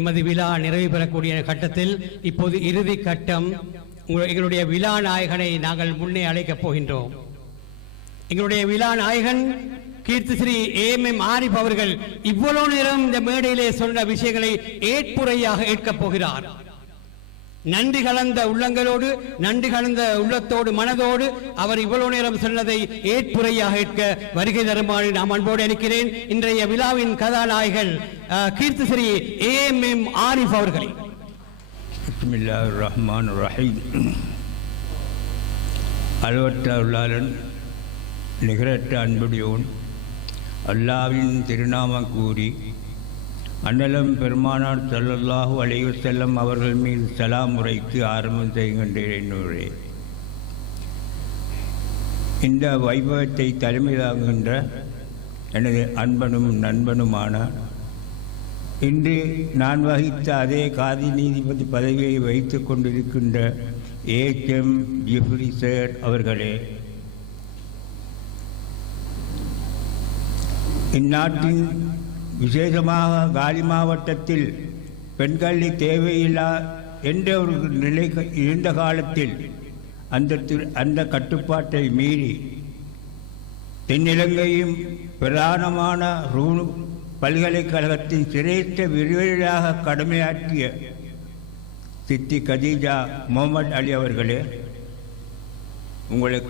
எமது விழா நிறைவு பெறக்கூடிய கட்டத்தில் இப்போது இறுதி கட்டம். எங்களுடைய விழா நாயகனை நாங்கள் முன்னே அழைக்கப் போகின்றோம். எங்களுடைய விழா நாயகன் கீர்த்தி ஸ்ரீ AM ஆரிஃப் அவர்கள் இவ்வளவு நேரம் இந்த மேடையிலே சொன்ன விஷயங்களை ஏற்புரையாக ஏற்கப் போகிறார். நன்றி கலந்த உள்ளங்களோடு, நன்றி கலந்த உள்ளத்தோடு, மனதோடு அவர் இவ்வளவு நேரம் சொன்னதை ஏற்புரையாக ஏற்க வருகை தருமாறு நான் அன்போடு அளிக்கிறேன். இன்றைய விழாவின் கதாநாயகன் கீர்த்தி ஸ்ரீ AM ஆரிஃப் அவர்களை. பிஸ்மில்லாஹிர் ரஹ்மானிர் ரஹீம். அளவற்ற அருளாளன், நிகரற்ற அன்புடையோன், அல்லாஹ்வின் திருநாமம் கூறி அண்ணலம் பெருமானார் ஸல்லல்லாஹு அலைஹி வஸல்லம் அவர்கள் மீது சலாம் உரைத்து ஆரம்பம் செய்கின்றேன். இந்த வைபவத்தை தலைமை தாங்குகின்ற எனது அன்பனும் நண்பனுமான, இன்று நான் வகித்த அதே காதி நீதிபதி பதவியை வைத்து கொண்டிருக்கின்ற AM ஜிப்ரி சார் அவர்களே, இந்நாட்டின் விசேஷமாக காலி மாவட்டத்தில் பெண்கல்வி தேவையில்லா என்ற ஒரு நிலை இருந்த காலத்தில் அந்த கட்டுப்பாட்டை மீறி தென்னிலங்கையும் பிரதானமான ரூணு பல்கலைக்கழகத்தின் சிரேஷ்ட விரிவுரையாக கடமையாற்றிய சித்தி கதீஜா முகமது அலி அவர்களே, உங்களை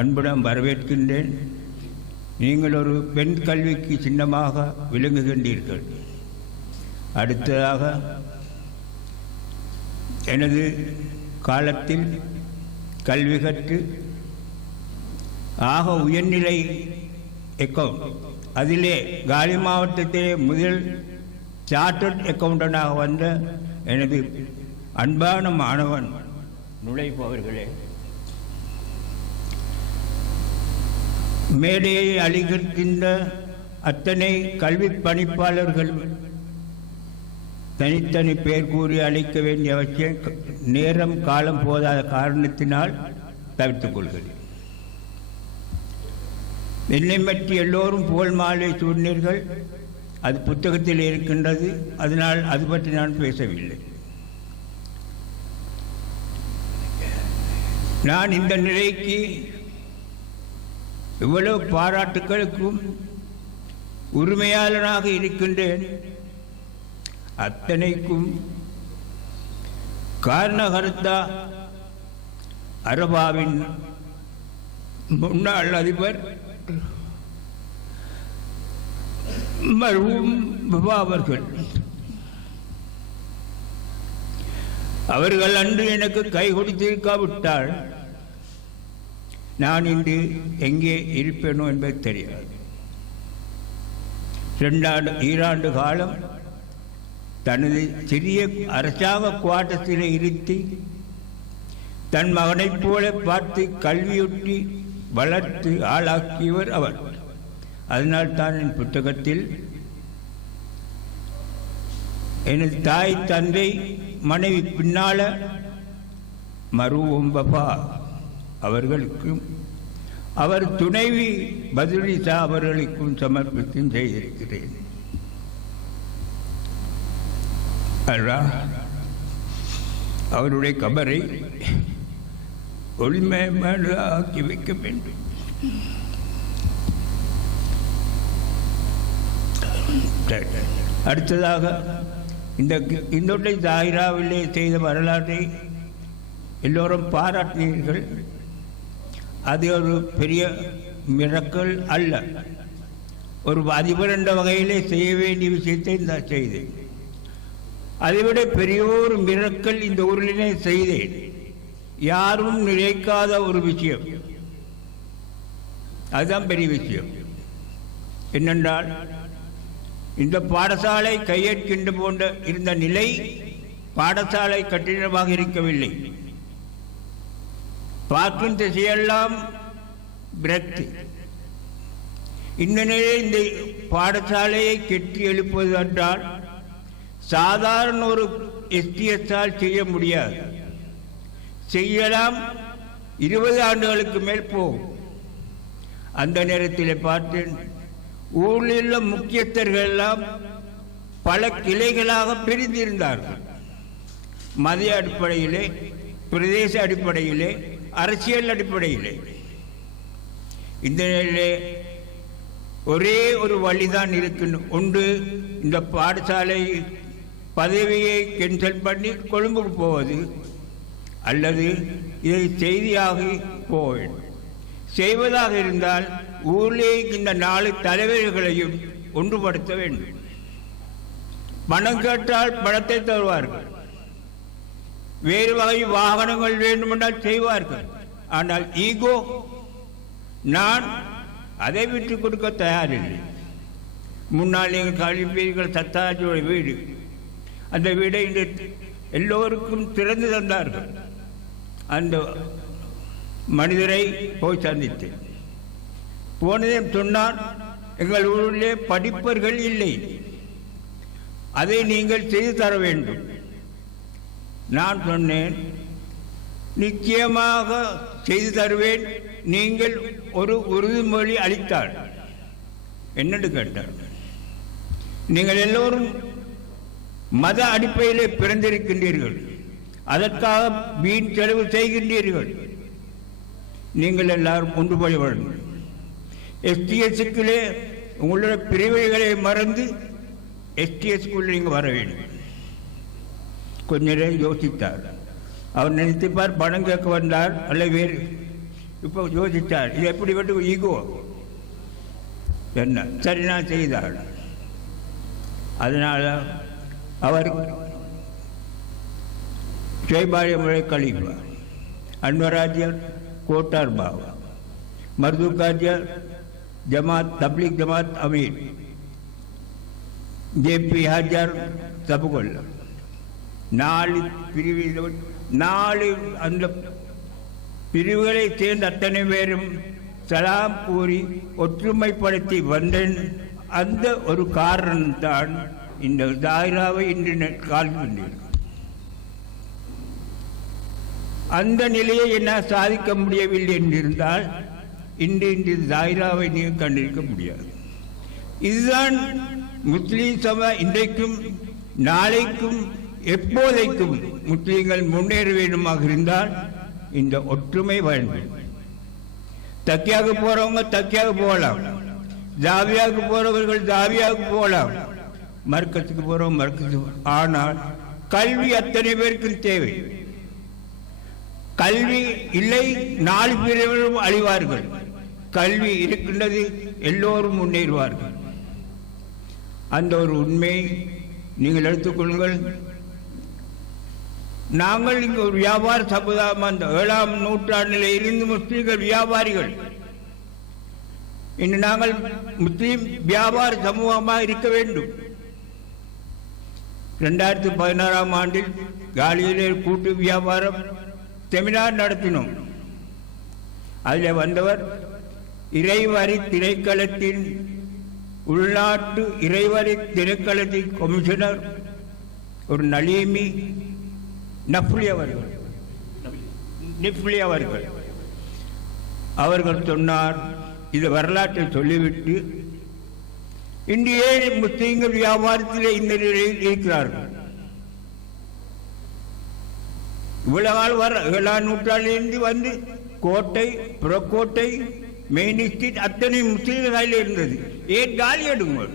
அன்புடன் வரவேற்கின்றேன். நீங்கள் ஒரு பெண் கல்விக்கு சின்னமாக விளங்குகின்றீர்கள். அடுத்ததாக, எனது காலத்தில் கல்வி கற்று ஆக உயர்நிலை அக்கவுண்ட், அதிலே காலி மாவட்டத்திலே முதல் சார்ட்டர்ட் அக்கவுண்டனாக வந்த எனது அன்பான மாணவன் நுழைப்பவர்களே, மேடையை அளிக்கின்ற அத்தனை கல்வி பணிப்பாளர்கள் தனித்தனி பேர் கூறி அளிக்க வேண்டிய அவசியம் நேரம் காலம் போதாத காரணத்தினால் தவிர்த்துக் கொள்கிறேன். என்னை பற்றி எல்லோரும் புகழ் மாலை சூடினீர்கள், அது புத்தகத்தில் இருக்கின்றது. அதனால் அது பற்றி நான் பேசவில்லை. நான் இந்த நிலைக்கு இவ்வளவு பாராட்டுக்களுக்கும் உரிமையாளனாக இருக்கின்றேன். அத்தனைக்கும் காரணகர்த்தா அரபாவின் முன்னாள் அதிபர் மர்ஹூம் பாபா அவர்கள் அன்று எனக்கு கை கொடுத்திருக்காவிட்டால் நான் இன்று எங்கே இருப்பேனோ என்பது தெரியாது. 2 காலம் தனது சிறிய அரசாங்க குவாட்டத்தில் இருத்தி தன் மகனைப் போல பார்த்து கல்வியொட்டி வளர்த்து ஆளாக்கியவர் அவர். அதனால் தான் என் புத்தகத்தில் எனது தாய், தந்தை, மனைவி பின்னால மர்ஹூம் பாபா அவர்களுக்கும் அவர் துணைவி பதுலிசா அவர்களுக்கும் சமர்ப்பித்தும் செய்திருக்கிறேன். அவருடைய கபரை ஒளிமயமாக்கி வைக்க வேண்டும். அடுத்ததாக, இந்த தாயிராவிலே செய்த வரலாற்றை எல்லோரும் பாராட்டினீர்கள். அது ஒரு பெரிய மிரக்கல் அல்ல, ஒரு அதிபர் என்ற வகையிலே செய்ய வேண்டிய விஷயத்தை நான் செய்தேன். அதைவிட பெரிய ஒரு மிரக்கல் இந்த ஊரிலே செய்தேன். யாரும் நினைக்காத ஒரு விஷயம், அதுதான் பெரிய விஷயம். என்னென்றால், இந்த பாடசாலை கையேற்கின்ற போன்ற இருந்த நிலை பாடசாலை கட்டிடமாக இருக்கவில்லை. பார்க்கும் திசையெல்லாம் விரக்தி. இந்த நிலையில் இந்த பாடசாலையை கெட்டி எழுப்பது என்றால் சாதாரண ஒரு STS-ஆல் செய்ய முடியாது. செய்யலாம், 20 ஆண்டுகளுக்கு மேல் போகும். அந்த நேரத்தில் பார்த்தேன், ஊரில் உள்ள முக்கியஸ்தர்கள் எல்லாம் பல கிளைகளாக பிரிந்திருந்தார்கள். மத அடிப்படையிலே, பிரதேச அடிப்படையிலே, அரசியல் அடிப்படையிலே. இந்த நிலையிலே ஒரே ஒரு வழிதான் இருக்கின்ற ஒன்று, இந்த பாடசாலை பதவியை கேன்சல் பண்ணி கொழும்புக்கு போவது, அல்லது இதை செய்தியாக போய் செய்வதாக இருந்தால் ஊரிலே இந்த 4 தலைவர்களையும் ஒன்றுபடுத்த வேண்டும். பணம் கேட்டால் பணத்தை தருவார்கள், வேறு வகை வாகனங்கள் வேண்டுமென்றால் செய்வார்கள். ஆனால் ஈகோ, நான் அதை விட்டு கொடுக்க தயாரில்லை. முன்னால் நீங்கள் கழிப்பீர்கள் சத்தாஜியோட வீடு, அந்த வீடை இன்று எல்லோருக்கும் திறந்து தந்தார்கள். அந்த மனிதரை போய் சந்தித்தேன். போனதே சொன்னார், எங்கள் ஊரிலே படிப்பர்கள் இல்லை, அதை நீங்கள் செய்து தர வேண்டும். நான் சொன்னேன், நிச்சயமாக செய்து தருவேன், நீங்கள் ஒரு உறுதிமொழி அளித்தால். என்னென்று கேட்டார், நீங்கள் எல்லோரும் மத அடிப்படையிலே பிறந்திருக்கின்றீர்கள், அதற்காக வீண் செலவு செய்கின்றீர்கள், நீங்கள் எல்லாரும் ஒன்றுபடி வாழுங்கள். எஸ்டிஎஸ்க்குள்ளே உங்களுடைய பிரிவுகளை மறந்து எஸ்டிஎஸ்க்குள்ளே நீங்கள் வர வேண்டும். கொஞ்ச நேரம் யோசித்தார். அவர் நினைத்துப்பார் பணம் கேட்க வந்தார் அல்ல வேறு. இப்போ யோசித்தார், இது எப்படி விட்டு ஈகோ என்ன, சரி நான் செய்தார். அதனால் அவர் ஜெய்பாலியமுறை கலிபா, அன்வராஜர் கோட்டார் பாபா, மர்துகாஜர் ஜமாத் தப்லீக் ஜமாத் அமீர், ஜேபி ஹாஜர் தபுகொல், 4 பிரிவு, 4 அந்த பிரிவுகளை சேர்ந்த அத்தனை பேரும் சலாம் கூறி ஒற்றுமைப்படுத்தி வந்தேன். அந்த ஒரு காரணம்தான் இந்த தாயிராவை இன்று காண்கின்றீர்கள். அந்த நிலையை என்ன சாதிக்க முடியவில்லை என்றிருந்தால் இன்று தாயிராவை நீங்கள் கண்டிருக்க முடியாது. இதுதான் முஸ்லீம் சபை இன்றைக்கும் நாளைக்கும் எப்போதைக்கும் முஸ்லீம்கள் முன்னேற வேண்டுமாக இருந்தால் இந்த ஒற்றுமை வேண்டும். தக்கியாக போறவங்க தக்கியாக போகலாம், ஜாவியாவுக்கு போறவர்கள் ஜாவியாவுக்கு போகலாம், மர்க்கத்துக்கு போறவங்க மர்க்கத்துக்கு. ஆனால் கல்வி அத்தனை பேருக்கும் தேவை. கல்வி இல்லை, 4 பிரிவினரும் அழிவார்கள். கல்வி இருக்கின்றது, எல்லோரும் முன்னேறுவார்கள். அந்த ஒரு உண்மையை நீங்கள் எடுத்துக்கொள்ளுங்கள். நாங்கள் இங்கு ஒரு வியாபார சமுதாயம், அந்த 7ஆம் நூற்றாண்டில் இருந்து முஸ்லீம்கள் வியாபாரிகள். இன்று நாங்கள் முஸ்லீம் வியாபார சமூகமாக இருக்க வேண்டும். 2016ஆம் ஆண்டில் காலியிலே கூட்டு வியாபாரம் செமினார் நடத்தினோம். அதில் வந்தவர் இறைவரி திணைக்களத்தின் உள்நாட்டு இறைவரி திணைக்களத்தின் கமிஷனர் ஒரு நலீமி நஃப்லி அவர்கள். அவர்கள் சொன்னார், இது வரலாற்றை சொல்லிவிட்டு இன்றைய முஸ்லீம்கள் வியாபாரத்திலே இந்த நிலையில் இருக்கிறார்கள். இவ்வளவு 7ஆம் நூற்றாண்டிலிருந்து வந்து கோட்டை, புறக்கோட்டை, மெயின் ஸ்ட்ரீட் அத்தனை முஸ்லீம்கள் கையில் இருந்தது. ஏன் காலி எடுங்கள்?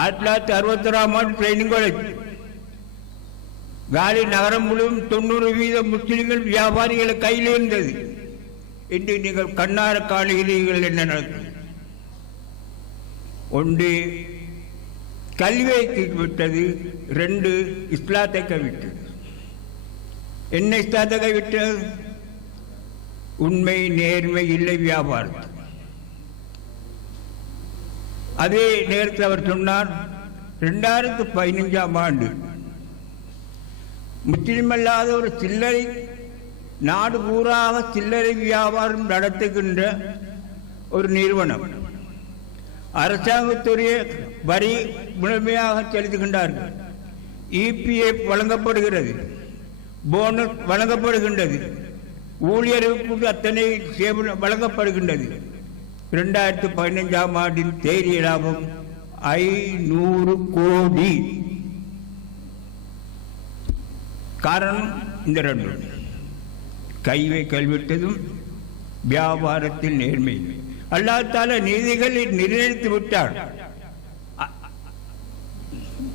1961ஆம் ஆண்டு ட்ரைனிங் காலேஜ் காலி நகரம் முழுவதும் 90% முஸ்லீம்கள் வியாபாரிகளை கையில் இருந்தது. இன்று நீங்கள் கண்ணார காணுகிறீர்கள் என்ன நடக்கும்? ஒன்று கல்வியை விட்டது, 2 இஸ்லாத்தை கைவிட்டது. என்ன இஸ்லாத்தை கைவிட்டது? உண்மை நேர்மை இல்லை வியாபாரம். அதே நேரத்தில் அவர் சொன்னார், 2015ஆம் ஆண்டு முஸ்லிம் அல்லாத ஒரு சில்லறை நாடு பூராக சில்லறை வியாபாரம் நடத்துகின்ற ஒரு நிறுவனம் அரசாங்கத்துடைய வரி முழுமையாக செலுத்துகின்றார்கள். இபிஎஃப் வழங்கப்படுகிறது, போனஸ் வழங்கப்படுகின்றது, ஊழியர்களுக்கு அத்தனை சேவை வழங்கப்படுகின்றது. 2015ஆம் ஆண்டின் தேதிய லாபம் 500 கோடி. காரணம் இந்த ரெண்டு, கைவை கல்விட்டதும் வியாபாரத்தில் நேர்மை. அல்லாஹ் தஆலா நீதிகளை நிர்ணயித்து விட்டார்.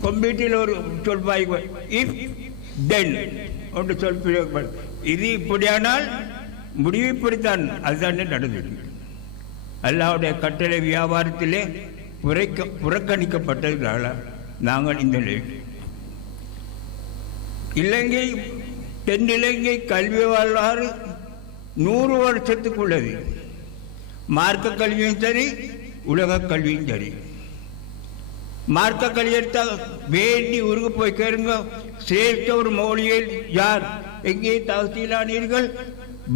கம்ப்யூட்டரில் ஒரு சொல்வாய், இஃப் தென் ஒன்று சொல் பிரயோகப்படும். இது இப்படியானால் முடிவு இப்படித்தான், அதுதான் நடந்தது. அல்லாஹ்வுடைய கட்டளை வியாபாரத்திலே புறக்கணிக்கப்பட்டதுனால நாங்கள் இந்த இலங்கை தென்னிலங்கை கல்வி வரலாறு 100 வருஷத்துக்கு உள்ளது. மார்க்க கல்வியும் சரி, உலக கல்வியும் சரி. மார்க்க கல்வி எடுத்தால் வேண்டி ஊருக்கு போய் கேளுங்க, சிரேஷ்ட ஒரு மொழியில் யார் எங்கே தகுதியிலானீர்கள்?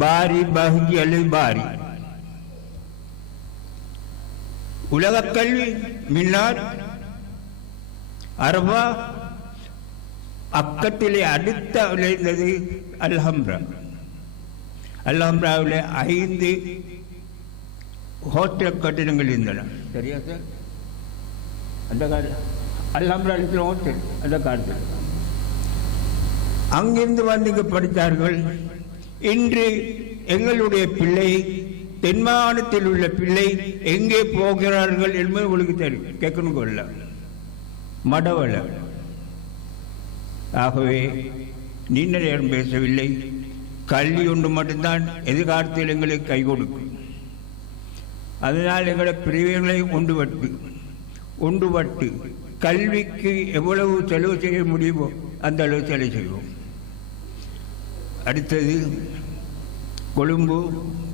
பாரி, பஹ்ஜி அல்லது பாரி. உலக கல்வி மின்னார், அரபா, அக்கத்திலே அடுத்த விளைந்தது அல்ஹம்ரா. அல்ஹம்ராவில் 5 ஹோட்டல் கட்டிடங்கள் இருந்தன. சரியா சார்? அந்த காலத்தில் அல்ஹம்ரா ஹோட்டல் அந்த காலத்தில் அங்கிருந்து வந்து இங்கு படித்தார்கள். இன்று எங்களுடைய பிள்ளை, தென்மாகாணத்தில் உள்ள பிள்ளை எங்கே போகிறார்கள் என்பது உங்களுக்கு தெரியும். கேட்கணும் கொள்ள மடவள. ஆகவே நீண்ட நேரம் பேசவில்லை. கல்வி ஒன்று மட்டும்தான் எதிர்காலத்தில் எங்களுக்கு கை கொடுக்கும். அதனால் எங்களை பிரிவுகளை ஒன்றுபட்டு கல்விக்கு எவ்வளவு செலவு செய்ய முடியுமோ அந்த அளவு செலவு செய்வோம். அடுத்தது கொழும்பு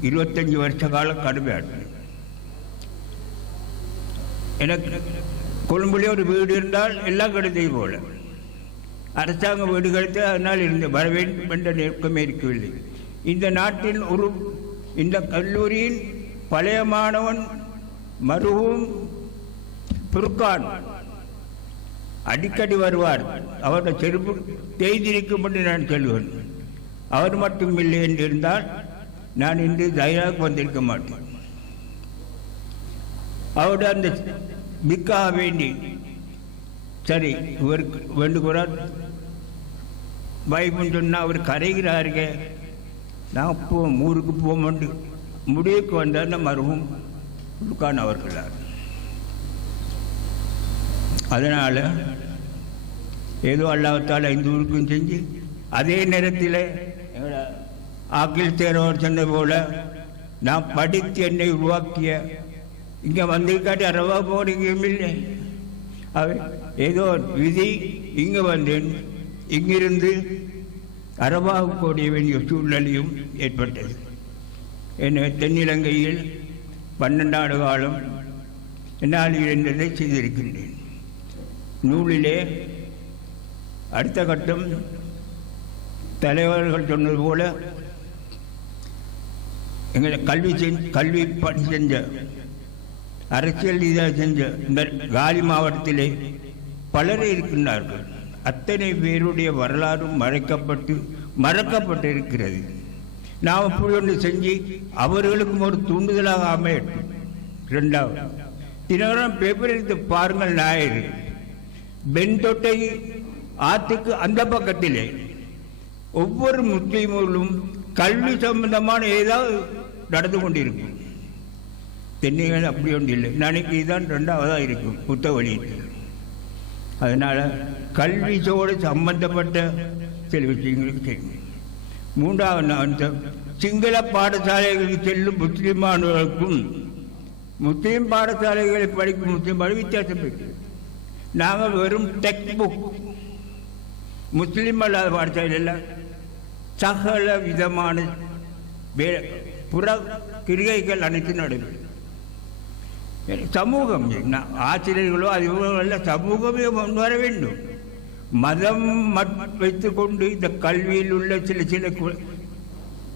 25 வருஷ காலம் கடுமையாட்டு. எனக்கு கொழும்புலேயே ஒரு வீடு இருந்தால் எல்லாம் கிடைத்தது போல. அரசாங்க வீடு கிடைத்து அதனால் வர வேண்டும் என்ற நோக்கமே இருக்கவில்லை. இந்த நாட்டில் இந்த கல்லூரியின் பழைய மாணவன் மருவும் புர்கான் அடிக்கடி வருவார். அவருடைய செருப்பு தேய்திருக்கும் என்று நான் சொல்லுவேன். அவர் மட்டும் இல்லை என்று இருந்தால் நான் இன்று தைராவுக்கு வந்திருக்க மாட்டேன். அவருடைய அந்த மிக்காக வேண்டி சரி இவருக்கு வேண்டுகிறார் வைப்புன்னு சொன்னால் அவர் கரைகிறாருங்க. நான் ஊருக்கு போக முடிவுக்கு வந்த அந்த மருவும் புர்கான் அவர்களார். அதனால் ஏதோ அல்லாஹ்தாலா இந்த ஊருக்கும் செஞ்சு அதே நேரத்தில் எங்களை ஆக்கில் தேர்வர் சொன்னது போல நான் படித்து என்னை உருவாக்கிய இங்கே வந்திருக்காட்டி அரவா போடுங்கமில்லை. அவை ஏதோ விதி இங்கே வந்தேன். இங்கிருந்து அரபாவுக்கு ஓடிய வேண்டிய சூழ்நிலையும் ஏற்பட்டது. என்னை தென்னிலங்கையில் 12 ஆண்டு காலம் என்னால் இருந்ததை செய்திருக்கின்றேன். நூலிலே அடுத்த கட்டம் தலைவர்கள் சொன்னது போல எங்களை கல்வி பணி செஞ்ச அரசியல் ரீதியாக செஞ்ச இந்த காலி மாவட்டத்திலே பலர் இருக்கின்றார்கள். அத்தனை பேருடைய வரலாறும் மறக்கப்பட்டு இருக்கிறது. நாம் அப்படி ஒன்று செஞ்சு அவர்களுக்கும் ஒரு தூண்டுதலாக அமையட்டும். 2வது தினகரன் பேப்பர் எடுத்து பாருங்கள். ஞாயிறு பெண்தொட்டை ஆற்றுக்கு அந்த பக்கத்திலே ஒவ்வொரு முஸ்லீம்களும் கல்வி சம்பந்தமான ஏதாவது நடந்து கொண்டிருக்கும். தென்னிகள் அப்படி ஒன்று இல்லை. நாளைக்கு இதுதான் 2வதாக இருக்கும் புத்த வழியில். அதனால் கல்வியோடு சம்பந்தப்பட்ட சில விஷயங்களுக்கு செய்யும். 3வது சிங்கள பாடசாலைகளுக்கு செல்லும் முஸ்லீம் மாணவர்களுக்கும் முஸ்லீம் பாடசாலைகளை படிக்கும் முஸ்லீம் வித்தியாசம் இருக்கு. நாங்கள் வெறும் டெக்ஸ்ட் புக், முஸ்லீம் அல்லாத பாடசாலையில் சகல விதமான புற கிரிகைகள் அனைத்து நடைபெறும். சமூகம் ஆசிரியர்களோ அதிபர்களோ சமூகமே கொண்டு வர வேண்டும். மதம் வைத்து கொண்டு இந்த கல்வியில் உள்ள சில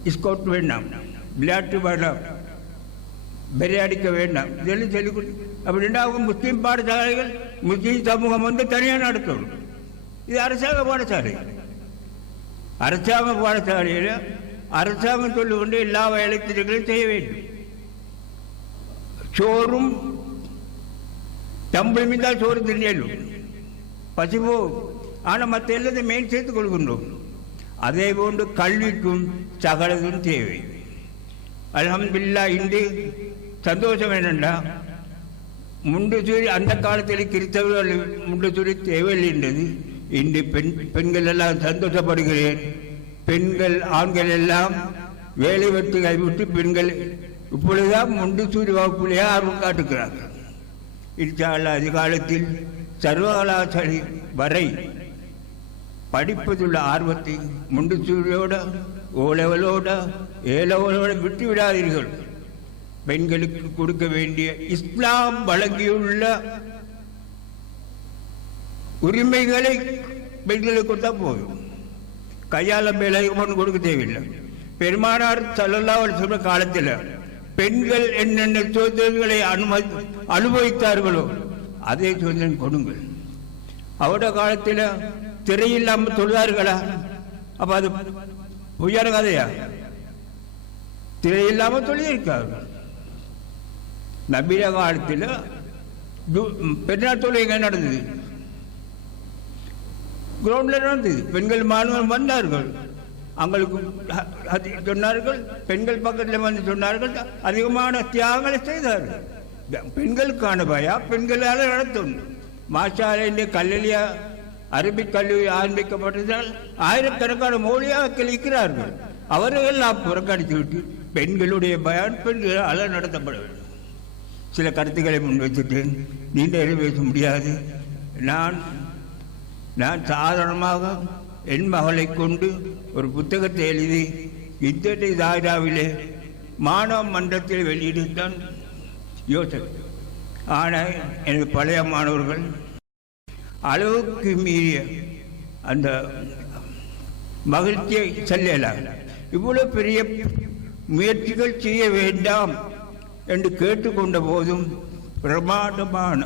இஸ்கோட் வேண்டாம், விளையாட்டு வேண்டாம், விளையாடிக்க வேண்டாம், இதெல்லாம் சொல்லிக் கொடு. அப்படின்னா அவங்க முஸ்லீம் பாடசாலைகள் முஸ்லீம் சமூகம் வந்து தனியாக நடத்தணும். இது அரசாங்க பாடசாலை. அரசாங்க பாடசாலையில் அரசாங்கம் சொல்லிக்கொண்டு எல்லா வேலைத்திட்டங்களையும் செய்ய வேண்டும். சோறும் தம்பளி மீந்தால் சோறு திரியலும் பசிப்போ. ஆனால் மற்ற எல்லாத்தையும் மேல் சேர்த்துக் கொள்கின்றோம். அதே போன்று கல்விக்கும் சகலதும் தேவை. அல்ஹம்துலில்லாஹ். இன்று சந்தோஷம் என்னென்னா, முண்டுசூரி அந்த காலத்தில் கிறிஸ்தவர்கள் முண்டுசூரி தேவையில்லைன்றது. இன்று பெண்கள் எல்லாம் சந்தோஷப்படுகிறேன். பெண்கள் ஆண்கள் எல்லாம் வேலை வெட்டு கைவிட்டு பெண்கள் இப்பொழுதுதான் முண்டுசூரி வகுப்பிலேயே ஆர்வம் காட்டுகிறார்கள். இன்ஷா அல்லாஹ் அதிகாலத்தில் சர்வகலாசாரி வரை படிப்பதுள்ள ஆர்வத்தை முண்டுசூரியோட ஓலெவலோட ஏலெவலோட விட்டு விடாதீர்கள். பெண்களுக்கு கொடுக்க வேண்டிய இஸ்லாம் வழங்கியுள்ள உரிமைகளை பெண்களுக்கு கொடுத்தா போதும். கையாள மேலே கொண்டு கொடுக்க தேவையில்லை. பெருமானார் ஸல்லல்லாஹு அலைஹி வஸல்லம் காலத்தில் பெண்கள் என்னென்ன சுதந்திரங்களை அனுபவித்தார்களோ அதே சுதந்திரம் கொடுங்கள். அவருடைய காலத்தில் திரையில்லாமல் தொழுதார்களா? அப்ப அது பொய்யான கதையா? திரையில்லாமல் தொழுதிருக்கார்கள். நபிய காலத்தில் பெருநாள் தொழுகை நடந்தது, கிரவுண்டில் நடந்தது. பெண்கள் மாணவர்கள் வந்தார்கள், அவங்களுக்கு சொன்னார்கள். பெண்கள் பக்கத்தில் வந்து சொன்னார்கள், அதிகமான தியாகங்களை செய்தார்கள். பெண்களுக்கான பயா பெண்களால் நடத்தும். மாஷாலை கல்லலியா அரபிக் கல்லூரி ஆரம்பிக்கப்பட்டதால் ஆயிரக்கணக்கான மொழியாக்கள் இருக்கிறார்கள். அவர்கள் எல்லாம் புறக்கணித்து விட்டு பெண்களுடைய பயான் பெண்களால் நடத்தப்பட வேண்டும். சில கருத்துக்களை முன் வச்சுட்டேன், நீண்ட பேச முடியாது. நான் சாதாரணமாக என் மகளை கொண்டு ஒரு புத்தகத்தை எழுதி இத்தனை தாயிராவிலே மாணவ மன்றத்தில் வெளியிடுத்தான் யோசனை. ஆனால் எனக்கு பழைய மாணவர்கள் அளவுக்கு மீறிய அந்த மகிழ்ச்சியை செல்லலாம். இவ்வளவு பெரிய முயற்சிகள் செய்ய வேண்டாம் என்று கேட்டுக்கொண்ட போதும் பிரமாண்டமான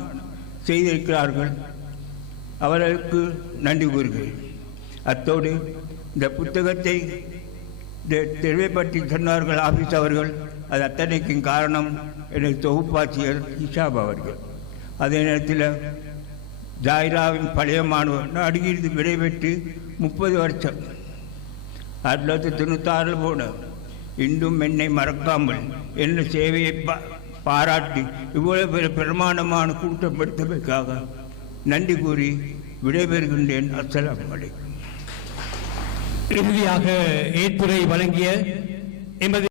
செய்திருக்கிறார்கள். அவர்களுக்கு நன்றி கூறுகிறேன். அத்தோடு இந்த புத்தகத்தை தெளிவுபடுத்தி சொன்னார்கள் ஆபீஸ் அவர்கள். அது அத்தனைக்கும் காரணம் எனக்கு தொகுப்பாட்சியர் இஷாப் அவர்கள். அதே நேரத்தில் ஜாயிராவின் பழைய மாணவர் அடியிருந்து விடைபெற்று 30 வருஷம் 1996 போன இன்றும் என்னை மறக்காமல் என்ன சேவையை பாராட்டி இவ்வளவு பெரிய பிரமாண்டமான கூட்டம் எடுத்ததற்காக நன்றி கூறி விடைபெறுகின்றேன். அஸ்ஸலாமு அலைக்கும். இறுதியாக ஏற்புரை வழங்கிய எமது